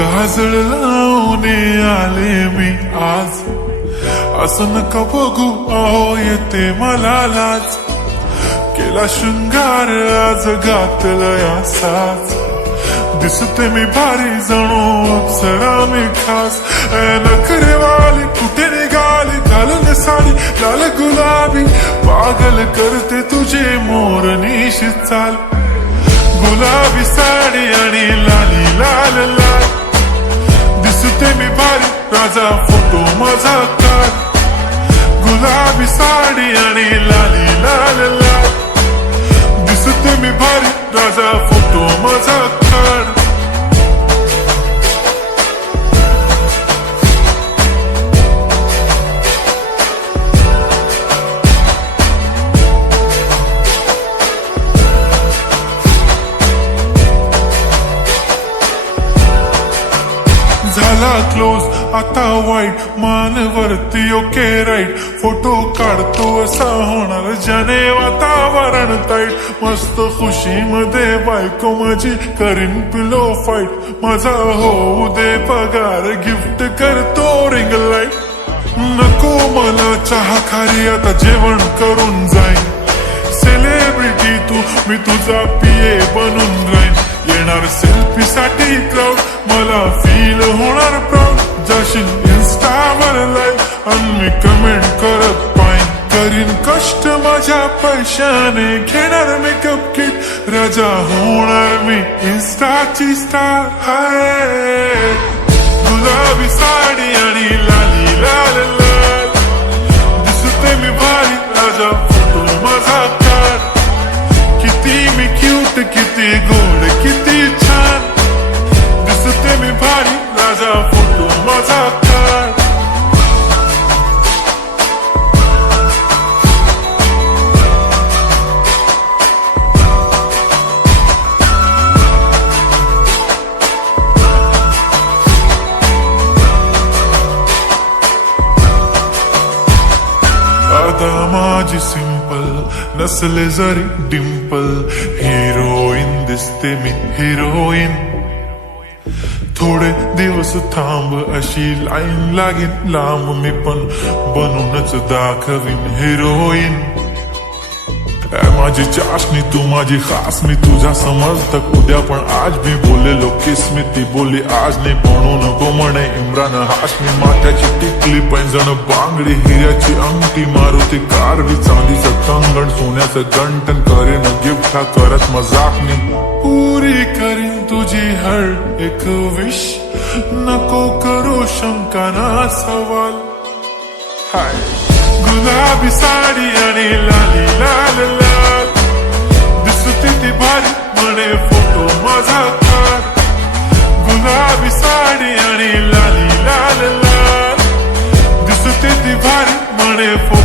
काजळ लावून आले मी आज, असं नका बघू अहो येते मला लाज, केला शृंगार आज घातला साज, दिसते मी भारी जणू अप्सरा मी खास, नखरेवाली कुठे निघाली घालून साडी लाल गुलाबी, पागल करते तुझे मोरनीशी चाल, गुलाबी साडी आणि लाली लाल लाल, दिसते मी भारी राजा फोटो माझा काढ, गुलाबी साडी आणि लाली लाल लाल, दिसते मी भारी राजा फोटो माझा काढ. झाला क्लोज आता वाईट मानवरती ओके राईट, फोटो काढतो असा होणार ज्याने वातावरण ताईट, मस्त खुशी मध्ये बायको माझी करीन पिलो फाईट, माझा होऊ दे पगार गिफ्ट करतो रिंग लाईट, नको मला चहा खारी आता जेवण करून जाईन, सेलिब्रिटी तू मी तुझा पिये बनून राहीन, येणार सेल्फी साठी क्राऊड मला फील होणार प्राऊड, जाशील इन्स्टावर लाईव्ह आणि मी कमेंट करत पाईन, करीन कष्ट माझ्या पैशाने घेणार मेकअप किट, राजा होणार मी इन्स्टाची स्टार. हाय गुलाबी साडी आणि लाली लाल लाल, दिसते मी भारी राजा फोटो माझा काढ, किती मी क्यूट किती गोड किती छान, दिसते मी भारी राजा फोटो माझा काढ. आता माझी सिंपल नसले जरी डिंपल, हिरोईन दिसते मी हिरोईन, थोडे दिवस थांब अशी लाईन लागेल लांब, मी पण बनूनच दाखवीन हिरोईन, माझी चाशनी तू माझी खास, मी तुझ्या समर्थक उद्या पण आज मी बोललेलो किस मी, ती बोली आज नाही म्हणू नको म्हणे इम्रान हाशमी, माथ्याची टिकली पैंजण बांगडी हिऱ्याची अंगठी, मारुती कारवी चांदीचं कंगण सोन्याचं गंटन, करेन गिफ्ट हा करत मजाकनी, पुरी करीन तुझी हर एक विश, नको करू शंका ना सवाल. हाय गुलाबी साडी आणि लाली लाल लाल, दिसते ती भारी म्हणे फोटो माझा काढ, गुलाबी साडी आणि लाली लाल लाल, दिसते ती भारी म्हणे फोटो